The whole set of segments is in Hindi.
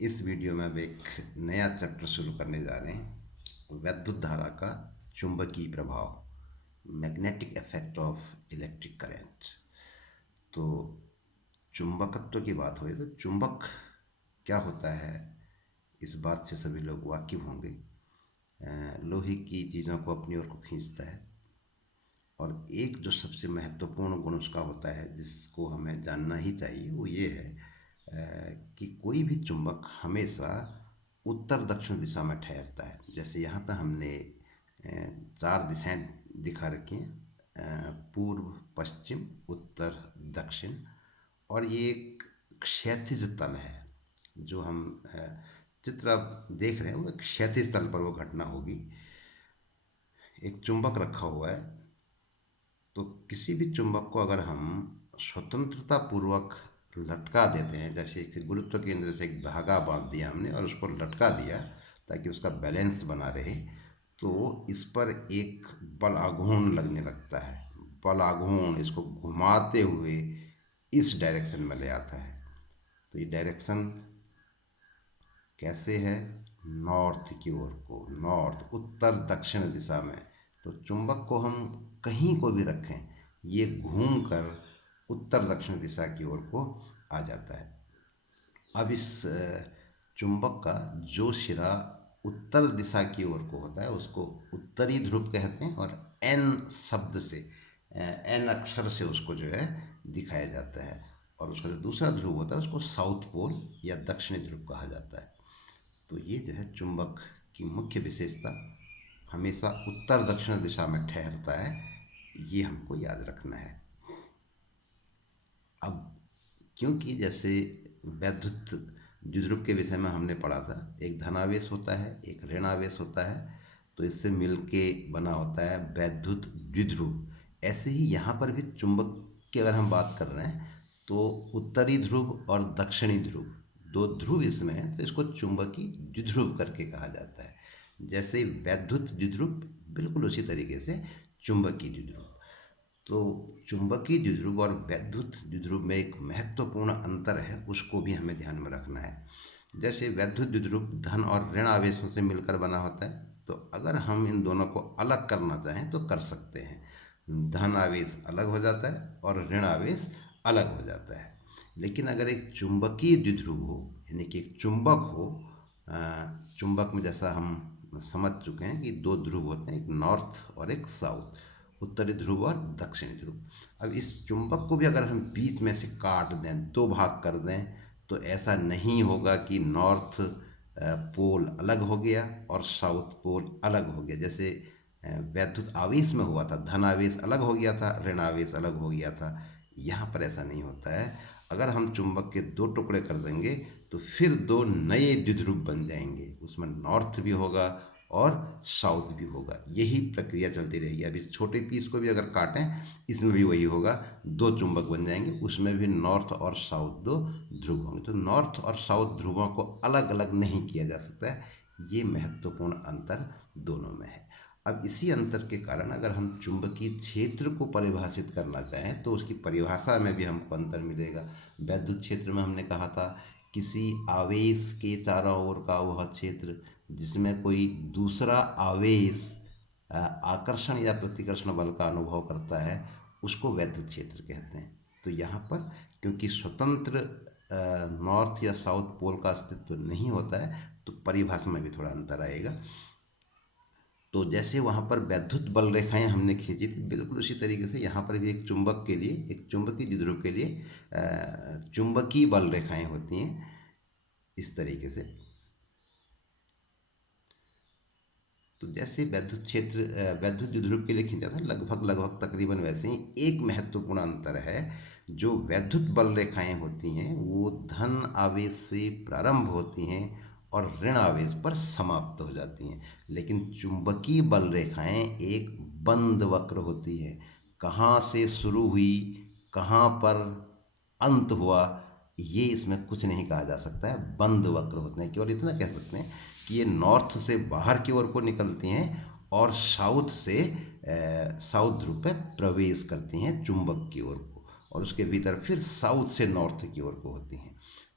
इस वीडियो में अब एक नया चैप्टर शुरू करने जा रहे हैं, वैद्युत धारा का चुंबकीय प्रभाव, magnetic effect of electric current. तो चुंबकत्व की बात हो रही है, तो चुंबक क्या होता है इस बात से सभी लोग वाकिफ होंगे। लोहे की चीज़ों को अपनी ओर को खींचता है, और एक जो सबसे महत्वपूर्ण गुण उसका होता है जिसको हमें जानना ही चाहिए, वो ये है कि कोई भी चुंबक हमेशा उत्तर दक्षिण दिशा में ठहरता है। जैसे यहाँ पे हमने चार दिशाएं दिखा रखी हैं, पूर्व, पश्चिम, उत्तर, दक्षिण। और ये एक क्षैतिज तल है। जो हम चित्र आप देख रहे हैं वो एक क्षैतिज तल पर वो घटना होगी। एक चुंबक रखा हुआ है, तो किसी भी चुंबक को अगर हम स्वतंत्रता पूर्वक लटका देते हैं, जैसे एक गुरुत्व केंद्र से एक धागा बांध दिया हमने और उसको लटका दिया ताकि उसका बैलेंस बना रहे, तो इस पर एक बल आघूर्ण लगने लगता है। बल आघूर्ण इसको घुमाते हुए इस डायरेक्शन में ले आता है। तो ये डायरेक्शन कैसे है? नॉर्थ की ओर को, नॉर्थ, उत्तर दक्षिण दिशा में। तो चुंबक को हम कहीं को भी रखें, ये घूम कर उत्तर दक्षिण दिशा की ओर को आ जाता है। अब इस चुंबक का जो सिरा उत्तर दिशा की ओर को होता है उसको उत्तरी ध्रुव कहते हैं, और एन शब्द से, एन अक्षर से उसको जो है दिखाया जाता है। और उसका जो दूसरा ध्रुव होता है उसको साउथ पोल या दक्षिणी ध्रुव कहा जाता है। तो ये जो है चुंबक की मुख्य विशेषता, हमेशा उत्तर दक्षिण दिशा में ठहरता है, ये हमको याद रखना है। अब क्योंकि जैसे वैद्युत द्विध्रुव के विषय में हमने पढ़ा था, एक धनावेश होता है, एक ऋणावेश होता है, तो इससे मिलके बना होता है वैद्युत द्विध्रुव। ऐसे ही यहाँ पर भी चुंबक की अगर हम बात कर रहे हैं, तो उत्तरी ध्रुव और दक्षिणी ध्रुव, दो ध्रुव इसमें है, तो इसको चुंबकीय द्विध्रुव करके कहा जाता है। जैसे वैद्युत द्विध्रुव, बिल्कुल उसी तरीके से चुंबकीय द्विध्रुव। तो चुंबकीय द्विध्रुव और वैद्युत द्विध्रुव में एक महत्वपूर्ण अंतर है, उसको भी हमें ध्यान में रखना है। जैसे वैद्युत द्विध्रुव धन और ऋण आवेशों से मिलकर बना होता है, तो अगर हम इन दोनों को अलग करना चाहें तो कर सकते हैं। धन आवेश अलग हो जाता है और ऋण आवेश अलग हो जाता है। लेकिन अगर एक चुंबकीय द्विध्रुव हो, यानी कि एक चुंबक हो, चुंबक में जैसा हम समझ चुके हैं कि दो ध्रुव होते हैं, एक नॉर्थ और एक साउथ, उत्तरी ध्रुव और दक्षिणी ध्रुव। अब इस चुंबक को भी अगर हम बीच में से काट दें, दो भाग कर दें, तो ऐसा नहीं होगा कि नॉर्थ पोल अलग हो गया और साउथ पोल अलग हो गया। जैसे वैद्युत आवेश में हुआ था, धन आवेश अलग हो गया था, ऋण आवेश अलग हो गया था। यहाँ पर ऐसा नहीं होता है। अगर हम चुंबक के दो टुकड़े कर देंगे तो फिर दो नए द्विध्रुव बन जाएंगे, उसमें नॉर्थ भी होगा और साउथ भी होगा। यही प्रक्रिया चलती रहेगी। अब इस छोटे पीस को भी अगर काटें, इसमें भी वही होगा, दो चुंबक बन जाएंगे, उसमें भी नॉर्थ और साउथ दो ध्रुव होंगे। तो नॉर्थ और साउथ ध्रुवों को अलग अलग नहीं किया जा सकता है। ये महत्वपूर्ण अंतर दोनों में है। अब इसी अंतर के कारण अगर हम चुंबकीय क्षेत्र को परिभाषित करना चाहें तो उसकी परिभाषा में भी हमको अंतर मिलेगा। वैद्युत क्षेत्र में हमने कहा था किसी आवेश के चारों ओर का वह क्षेत्र जिसमें कोई दूसरा आवेश आकर्षण या प्रतिकर्षण बल का अनुभव करता है, उसको वैद्युत क्षेत्र कहते हैं। तो यहाँ पर क्योंकि स्वतंत्र नॉर्थ या साउथ पोल का अस्तित्व नहीं होता है, तो परिभाषा में भी थोड़ा अंतर आएगा। तो जैसे वहाँ पर वैद्युत बल रेखाएं हमने खींची थी, बिल्कुल उसी तरीके से यहाँ पर भी एक चुंबक के लिए, एक चुंबकीय द्विध्रुव के लिए चुंबकीय बल रेखाएं होती हैं इस तरीके से। तो जैसे वैद्युत क्षेत्र वैद्युत द्विध्रुव के लिए खींचा था, लगभग लगभग तकरीबन वैसे ही एक महत्वपूर्ण अंतर है। जो वैद्युत बल रेखाएं होती हैं वो धन आवेश से प्रारंभ होती हैं और ऋण आवेश पर समाप्त हो जाती हैं। लेकिन चुंबकीय बल रेखाएं एक बंद वक्र होती है। कहाँ से शुरू हुई, कहाँ पर अंत हुआ, ये इसमें कुछ नहीं कहा जा सकता है, बंद वक्र होते हैं। केवल इतना कह सकते हैं कि ये नॉर्थ से बाहर की ओर को निकलती हैं और साउथ से साउथ ध्रुव पे प्रवेश करती हैं चुंबक की ओर को, और उसके भीतर फिर साउथ से नॉर्थ की ओर को होती हैं।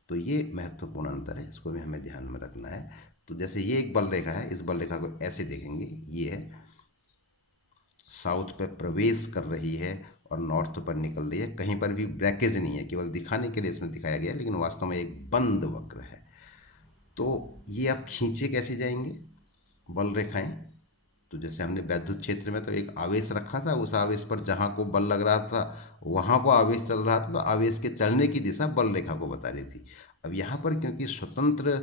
तो ये महत्वपूर्ण अंतर है, इसको भी हमें ध्यान में रखना है। तो जैसे ये एक बल रेखा है, इस बल रेखा को ऐसे देखेंगे, ये है साउथ पे प्रवेश कर रही है और नॉर्थ पर निकल रही है। कहीं पर भी ब्रेकेज नहीं है, केवल दिखाने के लिए इसमें दिखाया गया है, लेकिन वास्तव में एक बंद वक्र है। तो ये आप खींचे कैसे जाएंगे बल रेखाएं? तो जैसे हमने वैद्युत क्षेत्र में तो एक आवेश रखा था, उस आवेश पर जहाँ को बल लग रहा था वहाँ को आवेश चल रहा था, तो आवेश के चलने की दिशा बल रेखा को बता रही थी। अब यहाँ पर क्योंकि स्वतंत्र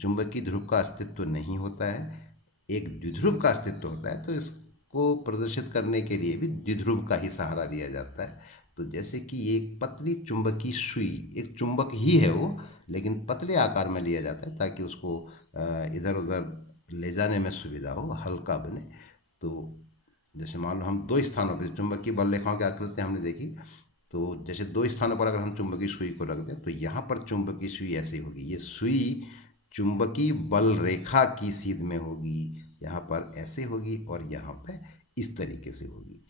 चुंबकीय ध्रुव का अस्तित्व नहीं होता है, एक द्विध्रुव का अस्तित्व होता है, तो इसको प्रदर्शित करने के लिए भी द्विध्रुव का ही सहारा लिया जाता है। तो जैसे कि एक पतली चुंबकीय सुई, एक चुंबक ही है वो, लेकिन पतले आकार में लिया जाता है ताकि उसको इधर उधर ले जाने में सुविधा हो, हल्का बने। तो जैसे मान लो हम दो स्थानों पर चुंबकीय बल रेखाओं की आकृति हमने देखी, तो जैसे दो स्थानों पर अगर हम चुंबकीय सुई को रख दें तो यहाँ पर चुंबकीय सुई ऐसे होगी, ये सुई चुंबकीय बल रेखा की सीध में होगी, यहाँ पर ऐसे होगी और यहाँ पे इस तरीके से होगी।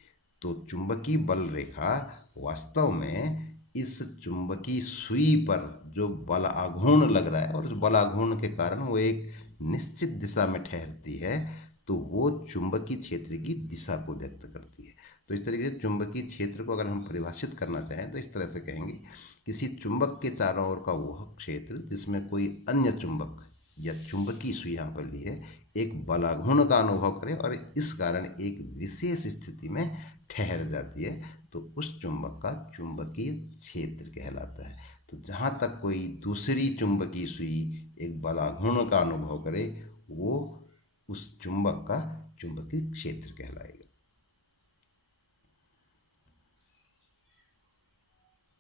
तो चुंबकीय बल रेखा वास्तव में इस चुंबकीय सुई पर जो बल आघूर्ण लग रहा है और उस बल आघूर्ण के कारण वो एक निश्चित दिशा में ठहरती है, तो वो चुंबकीय क्षेत्र की दिशा को व्यक्त करती है। तो इस तरीके से चुंबकीय क्षेत्र को अगर हम परिभाषित करना चाहें तो इस तरह से कहेंगे, किसी चुंबक के चारों ओर का वह क्षेत्र जिसमें कोई अन्य चुंबक या चुंबकीय सुई यहाँ पर ली है एक बलाघूर्ण का अनुभव करे और इस कारण एक विशेष स्थिति में ठहर जाती है, तो उस चुंबक का चुंबकीय क्षेत्र कहलाता है। तो जहाँ तक कोई दूसरी चुंबकीय सुई एक बलाघूर्ण का अनुभव करे, वो उस चुंबक का चुंबकीय क्षेत्र कहलाएगा।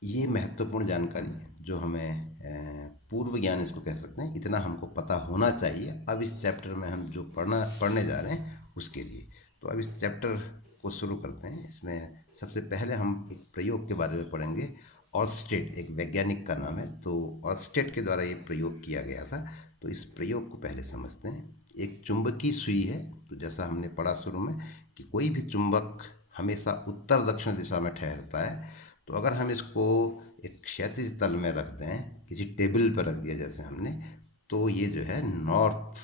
ये महत्वपूर्ण जानकारी जो हमें पूर्व ज्ञान इसको कह सकते हैं, इतना हमको पता होना चाहिए अब इस चैप्टर में हम जो पढ़ने जा रहे हैं उसके लिए। तो अब इस चैप्टर को शुरू करते हैं। इसमें सबसे पहले हम एक प्रयोग के बारे में पढ़ेंगे। ऑर्स्टेड एक वैज्ञानिक का नाम है, तो ऑर्स्टेड के द्वारा ये प्रयोग किया गया था। तो इस प्रयोग को पहले समझते हैं। एक चुंबकीय सुई है, तो जैसा हमने पढ़ा शुरू में कि कोई भी चुंबक हमेशा उत्तर दक्षिण दिशा में ठहरता है। तो अगर हम इसको एक क्षैतिज तल में रख दें, किसी टेबल पर रख दिया जैसे हमने, तो ये जो है नॉर्थ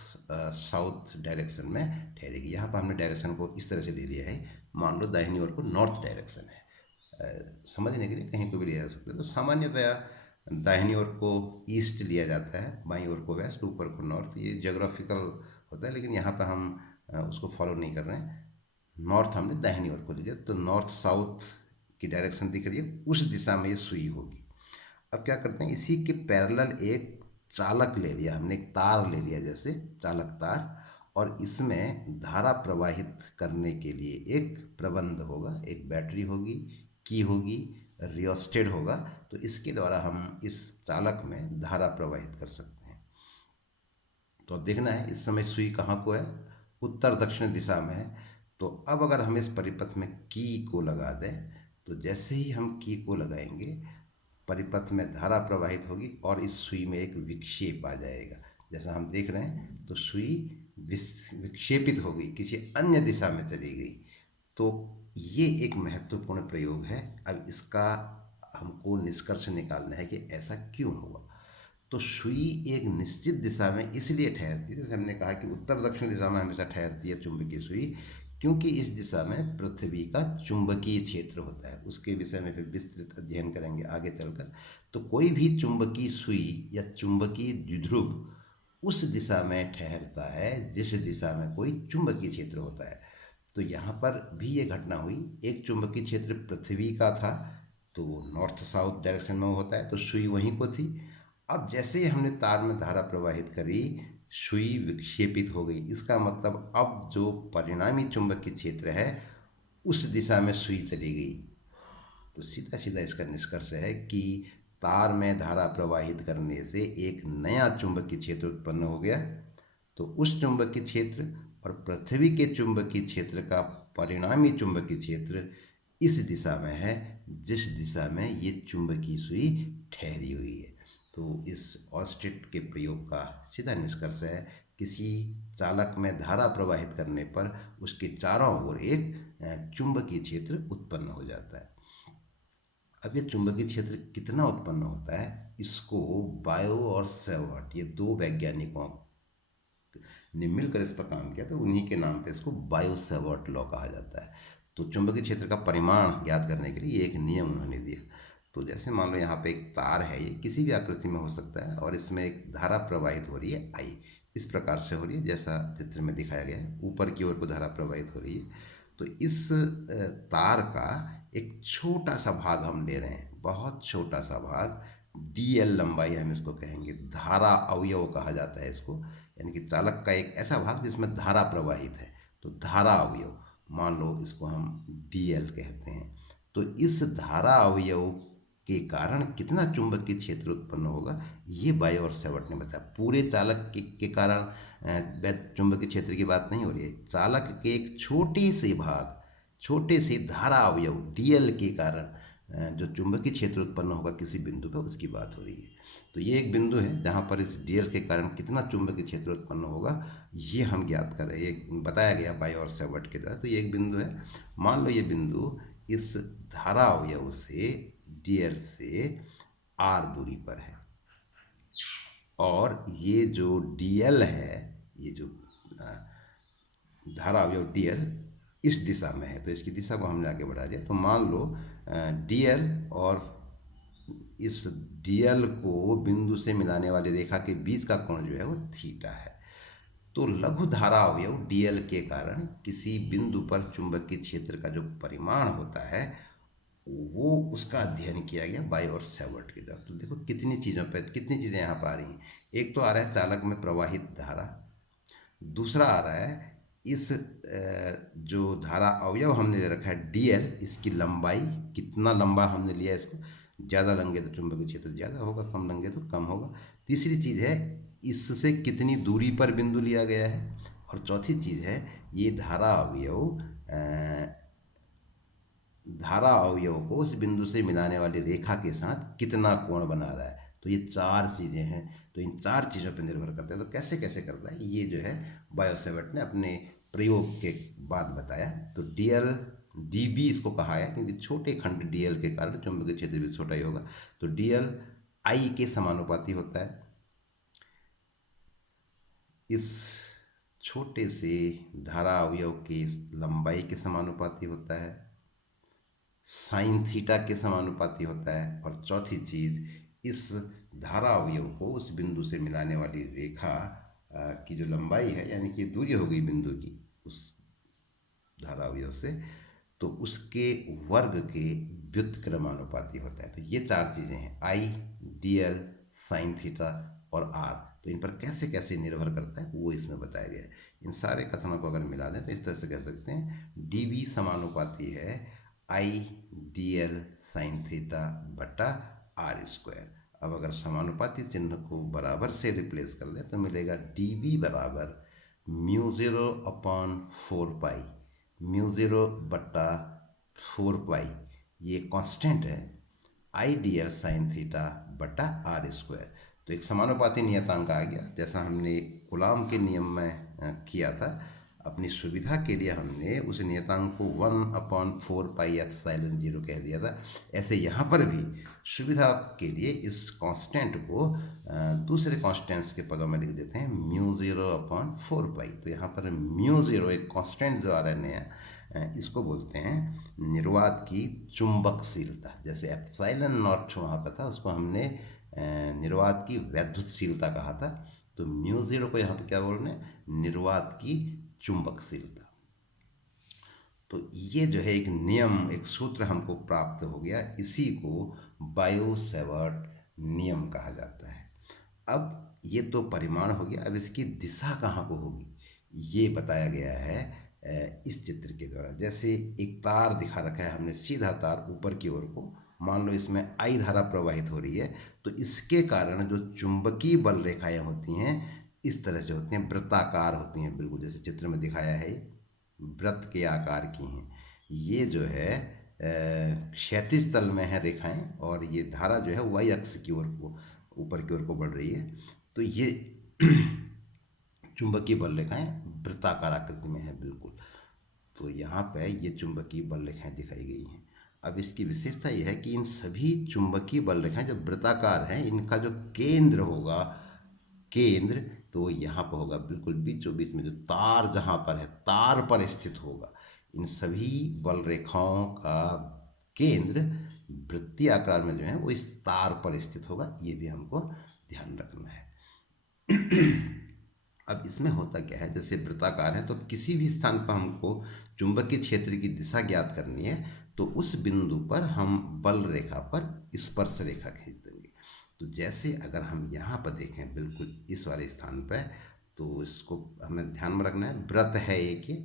साउथ डायरेक्शन में ठहरेगी। यहाँ पर हमने डायरेक्शन को इस तरह से ले लिया है, मान लो दाहिनी ओर को नॉर्थ डायरेक्शन है। समझने के लिए कहीं को भी लिया जा सकता है। तो सामान्यतया दाहिनी ओर को ईस्ट लिया जाता है, बाईं ओर को वेस्ट, ऊपर को नॉर्थ। ये जोग्राफिकल होता है, लेकिन यहाँ पर हम उसको फॉलो नहीं कर रहे हैं। नॉर्थ हमने दाहिनी ओर को लिया, तो नॉर्थ साउथ की डायरेक्शन दिख रही है, उस दिशा में ये सुई होगी। अब क्या करते हैं, इसी के पैरेलल एक चालक ले लिया हमने, एक तार ले लिया जैसे चालक तार, और इसमें धारा प्रवाहित करने के लिए एक प्रबंध होगा, एक बैटरी होगी, की होगी, रियोस्टेट होगा। तो इसके द्वारा हम इस चालक में धारा प्रवाहित कर सकते हैं। तो अब देखना है इस समय सुई कहाँ को है, उत्तर दक्षिण दिशा में है। तो अब अगर हम इस परिपथ में की को लगा दें, तो जैसे ही हम की को लगाएंगे परिपथ में धारा प्रवाहित होगी और इस सुई में एक विक्षेप आ जाएगा। जैसा हम देख रहे हैं, तो सुई विक्षेपित हो गई, किसी अन्य दिशा में चली गई। तो ये एक महत्वपूर्ण प्रयोग है। अब इसका हमको निष्कर्ष निकालना है कि ऐसा क्यों हुआ। तो सुई एक निश्चित दिशा में इसलिए ठहरती है, जैसे हमने कहा कि उत्तर दक्षिण दिशा में हमेशा ठहरती है चुंबकीय सुई, क्योंकि इस दिशा में पृथ्वी का चुंबकीय क्षेत्र होता है। उसके विषय में फिर विस्तृत अध्ययन करेंगे आगे चलकर। तो कोई भी चुंबकीय सुई या चुंबकीय द्विध्रुव उस दिशा में ठहरता है जिस दिशा में कोई चुंबकीय क्षेत्र होता है। तो यहाँ पर भी ये घटना हुई, एक चुंबकीय क्षेत्र पृथ्वी का था, तो नॉर्थ साउथ डायरेक्शन में होता है, तो सुई वहीं को थी। अब जैसे ही हमने तार में धारा प्रवाहित करी, सुई विक्षेपित हो गई। इसका मतलब अब जो परिणामी चुंबकीय क्षेत्र है उस दिशा में सुई चली गई। तो सीधा सीधा इसका निष्कर्ष है कि तार में धारा प्रवाहित करने से एक नया चुंबकीय क्षेत्र उत्पन्न हो गया। तो उस चुंबकीय क्षेत्र और पृथ्वी के चुंबकीय क्षेत्र का परिणामी चुंबकीय क्षेत्र इस दिशा में है जिस दिशा में ये चुंबकीय सुई ठहरी हुई है। तो इस ऑर्स्टेड के प्रयोग का सीधा निष्कर्ष है, किसी चालक में धारा प्रवाहित करने पर उसके चारों ओर एक चुंबकीय क्षेत्र उत्पन्न हो जाता है। अब ये चुंबकीय क्षेत्र कितना उत्पन्न होता है, इसको बायो और सेवर्ट, ये दो वैज्ञानिकों ने मिलकर इस पर काम किया, तो उन्हीं के नाम पे इसको बायो सेवर्ट लॉ कहा जाता है। तो चुंबकीय क्षेत्र का परिमाण ज्ञात करने के लिए एक नियम उन्होंने दिया। तो जैसे मान लो यहाँ पे एक तार है, ये किसी भी आकृति में हो सकता है, और इसमें एक धारा प्रवाहित हो रही है आई, इस प्रकार से हो रही है जैसा चित्र में दिखाया गया है, ऊपर की ओर को धारा प्रवाहित हो रही है। तो इस तार का एक छोटा सा भाग हम ले रहे हैं, बहुत छोटा सा भाग, डीएल लंबाई हम इसको कहेंगे, धारा अवयव कहा जाता है इसको, यानी कि चालक का एक ऐसा भाग जिसमें धारा प्रवाहित है, तो धारा अवयव, मान लो इसको हम डीएल कहते हैं। तो इस धारा अवयव के कारण कितना चुंबकीय क्षेत्र उत्पन्न होगा, ये बायो और सेवर्ट ने बताया। पूरे चालक के कारण चुंबकीय क्षेत्र की बात नहीं हो रही है, चालक के एक छोटे से भाग, छोटे से धारा अवयव डीएल के कारण जो चुंबकीय क्षेत्र उत्पन्न होगा किसी बिंदु पर, उसकी बात हो रही है। तो ये एक बिंदु है जहाँ पर इस डीएल के कारण कितना चुंबकीय क्षेत्र उत्पन्न होगा, ये हम ज्ञात कर रहे हैं, ये बताया गया बायो और सेवर्ट के द्वारा। तो ये एक बिंदु है, मान लो ये बिंदु इस धारा अवयव से, डीएल से आर दूरी पर है, और ये जो डीएल है, ये जो धारा अवयव डीएल इस दिशा में है, तो इसकी दिशा को हमने आगे बढ़ा दिया। तो मान लो डीएल और इस डीएल को बिंदु से मिलाने वाली रेखा के बीच का कोण जो है वो थीटा है। तो लघु धारा अवयव डीएल के कारण किसी बिंदु पर चुंबकीय क्षेत्र का जो परिमाण होता है, वो उसका अध्ययन किया गया बायो और सेवर्ट के द्वारा। तो देखो कितनी चीज़ों पर, कितनी चीज़ें यहाँ पर आ रही हैं। एक तो आ रहा है चालक में प्रवाहित धारा, दूसरा आ रहा है इस जो धारा अवयव हमने ले रखा है डीएल, इसकी लंबाई, कितना लंबा हमने लिया इसको, ज़्यादा लेंगे तो चुंबकीय क्षेत्र ज़्यादा होगा, कम लेंगे तो कम होगा। तीसरी चीज़ है इससे कितनी दूरी पर बिंदु लिया गया है, और चौथी चीज़ है ये धारा अवयव धारा अवयव को उस बिंदु से मिलाने वाली रेखा के साथ कितना कोण बना रहा है। तो ये चार चीज़ें हैं, तो इन चार चीज़ों पर निर्भर करता है। तो कैसे कैसे करता है, ये जो है बायो सेवर्ट ने अपने प्रयोग के बाद बताया। तो डीएल डीबी इसको कहा है, क्योंकि छोटे खंड डीएल के कारण चुंबकीय क्षेत्र भी छोटा ही होगा। तो डीएल आई के समानुपाती होता है, इस छोटे से धारा अवयव की लंबाई के समानुपाती होता है, साइन थीटा के समानुपाती होता है, और चौथी चीज़ इस धारा अवयव को उस बिंदु से मिलाने वाली रेखा की जो लंबाई है, यानी कि दूरी हो गई बिंदु की उस धारा अवयव से, तो उसके वर्ग के व्युत्क्रमानुपाती होता है। तो ये चार चीज़ें हैं, आई, डीएल, साइन थीटा और आर। तो इन पर कैसे कैसे निर्भर करता है वो इसमें बताया गया है। इन सारे कथनों को अगर मिला दें तो इस तरह से कह सकते हैं डीवी समानुपाती है आई डीएल साइन थीटा बटा आर स्क्वायर। अब अगर समानुपाती चिन्ह को बराबर से रिप्लेस कर दें तो मिलेगा डीवी बराबर म्यू ज़ीरो अपॉन 4 पाई, म्यू ज़ीरो बटा 4 पाई, ये कांस्टेंट है, आई डी एल साइन थीटा बटा आर स्क्वायर। तो एक समानुपाती नियतांक आ गया, जैसा हमने कूलॉम के नियम में किया था। अपनी सुविधा के लिए हमने उस नियतांक को 1/4 पाई एप्सिलॉन 0 कह दिया था। ऐसे यहाँ पर भी सुविधा के लिए इस कांस्टेंट को दूसरे कांस्टेंट्स के पदों में लिख देते हैं, म्यू ज़ीरो अपॉन 4 पाई। तो यहाँ पर म्यू ज़ीरो एक कांस्टेंट जो आ रहा है नया, इसको बोलते हैं निर्वात की चुंबकशीलता। जैसे एप्सिलॉन नॉट वहाँ पर था, उसको हमने निर्वात की वैद्युतशीलता कहा था। तो म्यू ज़ीरो को यहाँ पर क्या बोल रहे हैं, निर्वात की चुंबकशीलता। तो ये जो है एक नियम, एक सूत्र हमको प्राप्त हो गया, इसी को बायो सेवर्ट नियम कहा जाता है। अब ये तो परिमाण हो गया, अब इसकी दिशा कहाँ को होगी ये बताया गया है इस चित्र के द्वारा। जैसे एक तार दिखा रखा है हमने, सीधा तार ऊपर की ओर को, मान लो इसमें आई धारा प्रवाहित हो रही है, तो इसके कारण जो चुंबकीय बल रेखाएं होती हैं इस तरह से होती हैं, वृत्ताकार होती हैं, बिल्कुल जैसे चित्र में दिखाया है, वृत्त के आकार की हैं। ये जो है क्षैतिज तल में है रेखाएं, और ये धारा जो है वाई अक्ष की ओर को, ऊपर की ओर को बढ़ रही है। तो ये चुंबकीय बल रेखाएं वृत्ताकार आकृति में है बिल्कुल। तो यहाँ पे ये चुंबकीय बल रेखाएं दिखाई गई हैं। अब इसकी विशेषता यह है कि इन सभी चुंबकीय बल रेखाएं जो वृत्ताकार हैं, इनका जो केंद्र होगा, केंद्र तो यहाँ पर होगा बिल्कुल बीचों बीच में, जो तार जहाँ पर है तार पर स्थित होगा। इन सभी बल रेखाओं का केंद्र वृत्तीय आकार में जो है वो इस तार पर स्थित होगा, ये भी हमको ध्यान रखना है। अब इसमें होता क्या है, जैसे वृत्ताकार है तो किसी भी स्थान पर हमको चुंबकीय क्षेत्र की दिशा ज्ञात करनी है, तो उस बिंदु पर हम बल रेखा पर स्पर्श रेखा खींच देंगे। तो जैसे अगर हम यहाँ पर देखें बिल्कुल इस वाले स्थान पर, तो इसको हमें ध्यान में रखना है, वृत्त है एक ये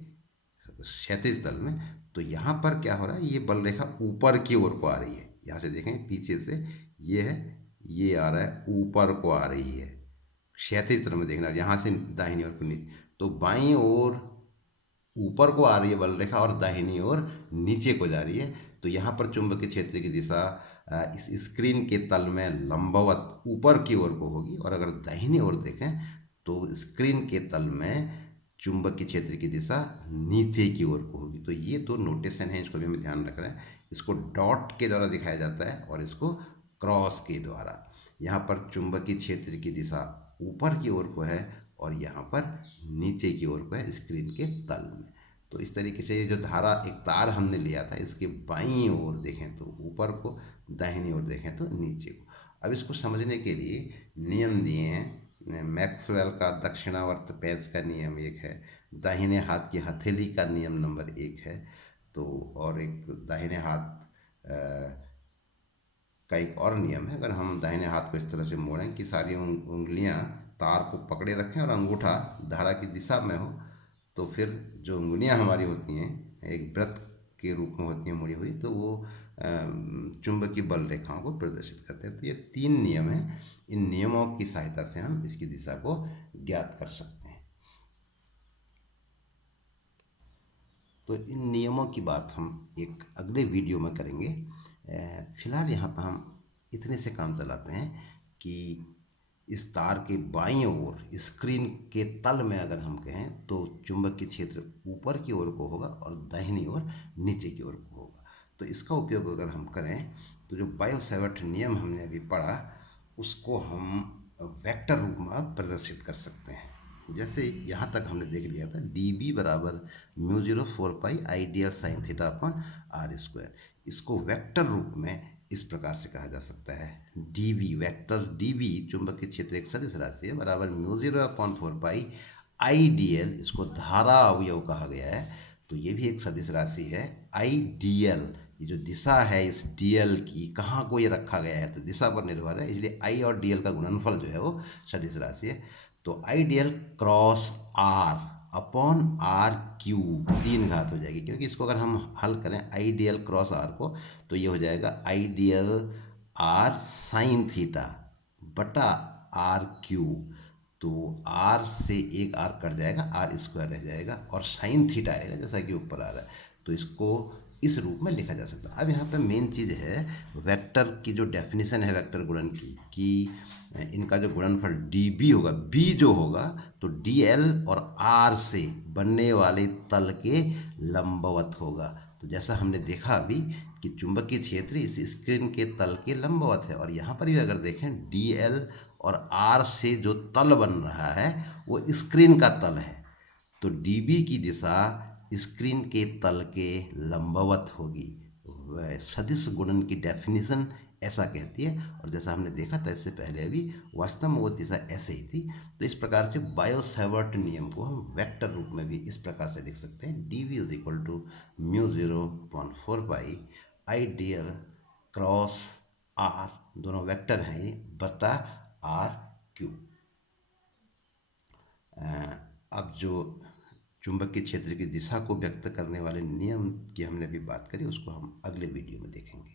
क्षैतिज तल में, तो यहाँ पर क्या हो रहा है, ये बल रेखा ऊपर की ओर को आ रही है। यहाँ से देखें पीछे से ये है, ये आ रहा है ऊपर को आ रही है, क्षैतिज तरफ में देखना, यहाँ से दाहिनी ओर को नीचे, तो बाईं ओर ऊपर को आ रही है बल रेखा और दाहिनी ओर नीचे को जा रही है। तो यहाँ पर चुंबकीय क्षेत्र की दिशा इस स्क्रीन के तल में लंबवत ऊपर की ओर को होगी, और अगर दाहिनी ओर देखें तो स्क्रीन के तल में चुंबकीय क्षेत्र की दिशा नीचे की ओर को होगी। तो ये दो नोटेशन है, इसको भी हमें ध्यान रख रहे हैं। इसको डॉट के द्वारा दिखाया जाता है और इसको क्रॉस के द्वारा। यहाँ पर चुंबकीय क्षेत्र की दिशा ऊपर की ओर को है और यहाँ पर नीचे की ओर को है स्क्रीन के तल में। तो इस तरीके से ये जो धारा एक तार हमने लिया था, इसके बाईं ओर देखें तो ऊपर को, दाहिनी ओर देखें तो नीचे को। अब इसको समझने के लिए नियम दिए हैं। मैक्सवेल का दक्षिणावर्त पेंच का नियम एक है, दाहिने हाथ की हथेली का नियम नंबर 1 है, तो और एक दाहिने हाथ का एक और नियम है। अगर हम दाहिने हाथ को इस तरह से मोड़ें कि सारी उंगलियां तार को पकड़े रखें और अंगूठा धारा की दिशा में हो, तो फिर जो उंगलियां हमारी होती हैं एक वृत्त के रूप में होती हैं मुड़ी हुई, तो वो चुंबकीय बल रेखाओं को प्रदर्शित करते हैं। तो ये 3 नियम हैं, इन नियमों की सहायता से हम इसकी दिशा को ज्ञात कर सकते हैं। तो इन नियमों की बात हम एक अगले वीडियो में करेंगे। फिलहाल यहाँ पर हम इतने से काम चलाते हैं कि इस तार के बाईं ओर स्क्रीन के तल में अगर हम कहें तो चुंबकीय क्षेत्र ऊपर की ओर को होगा और दाहिनी ओर नीचे की ओर को होगा। तो इसका उपयोग अगर हम करें तो जो बायो सेवर्ट नियम हमने अभी पढ़ा, उसको हम वेक्टर रूप में प्रदर्शित कर सकते हैं। जैसे यहाँ तक हमने देख लिया था, डी बी बराबर μ04 I D S sine theta upon R square. इसको वेक्टर रूप में इस प्रकार से कहा जा सकता है, D V vector D V चुंबकीय क्षेत्र एक सदिश राशि है, बराबर μ0/4 आई डी एल, इसको धारा अवयव कहा गया है। तो ये भी एक सदिश राशि है। आई डी एल, ये जो दिशा है इस डी एल की, कहाँ को ये रखा गया है तो दिशा पर निर्भर है, इसलिए आई और डी एल का गुणनफल जो है वो सदिश राशि है। तो I D L cross R upon R cube 3 घात हो जाएगी, क्योंकि इसको अगर हम हल करें I D L cross R को, तो ये हो जाएगा I D L R sine theta बटा आर क्यूब। तो आर से एक आर कट जाएगा, आर स्क्वायर रह जाएगा और साइन थीटा आएगा जैसा कि ऊपर आ रहा है। तो इसको इस रूप में लिखा जा सकता है। अब यहाँ पे मेन चीज़ है वेक्टर की जो डेफिनेशन है वेक्टर गुणन की, कि इनका जो गुणनफल डी बी होगा, बी जो होगा तो डी एल और आर से बनने वाले तल के लंबवत होगा। तो जैसा हमने देखा अभी कि चुंबकीय क्षेत्र इस स्क्रीन के तल के लंबवत है, और यहाँ पर भी अगर देखें डी एल और आर से जो तल बन रहा है वो स्क्रीन का तल है, तो डी बी की दिशा स्क्रीन के तल के लंबवत होगी। वह सदिश गुणन की डेफिनेशन ऐसा कहती है, और जैसा हमने देखा था इससे पहले अभी, वास्तव में वो दिशा ऐसे ही थी। तो इस प्रकार से बायो सेवर्ट नियम को हम वेक्टर रूप में भी इस प्रकार से लिख सकते हैं, D V is equal to μ0/4 I D L cross R, दोनों वेक्टर हैं ये, बटा आर क्यूब। अब जो चुंबकीय क्षेत्र की दिशा को व्यक्त करने वाले नियम की हमने भी बात करी, उसको हम अगले वीडियो में देखेंगे।